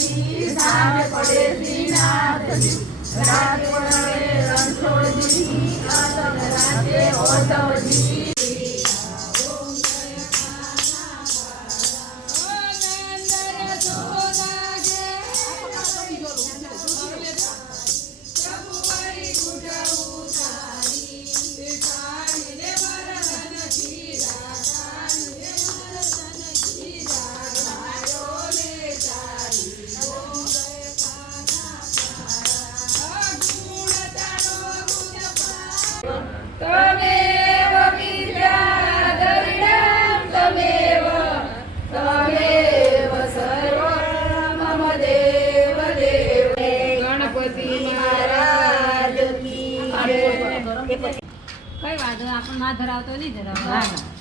જી સામે પડે શ્રીનાથજી રાત પડે રણછોડજી આતમ રાતે ઓધવજી तमेव विद्याधरिणं तमेव तमेव सर्वं मम देव देव गणपति महाराज की जय। કઈ વાંધો આપણે ના ધરાવતો નહીં ધરાવ